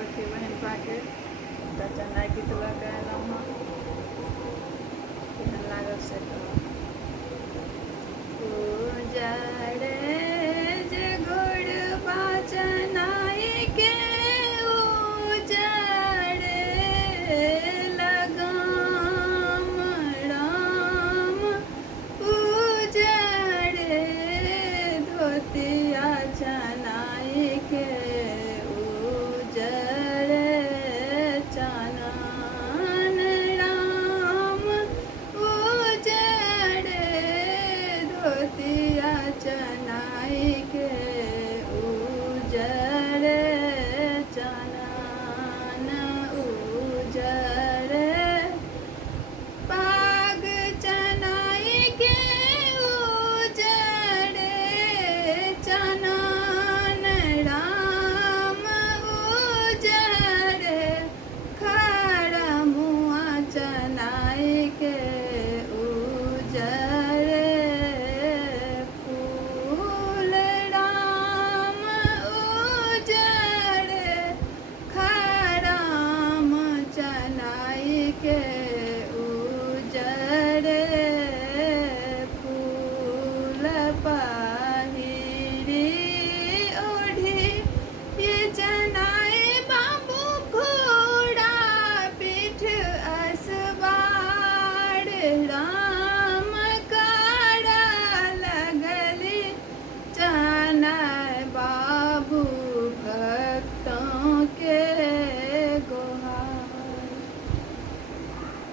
सखी बहन पाके चना गीत लऽ कऽ अयलहुँ हँ। केहन लागल से उजाड़े जे घोड़बा चनाई के उजाड़े लगाम राम उजाड़े धोतिया चनाई के उजाड़े चनान राम उजाड़े धोतिया चनाई के उजाड़े चनान उजाड़े पाग चनाई के उजाड़े चनान राम उजाड़े खड़ा मुआ चनाई के उजाड़े फूल राम उजाड़े खराम चनाई के उजाड़े फूल पा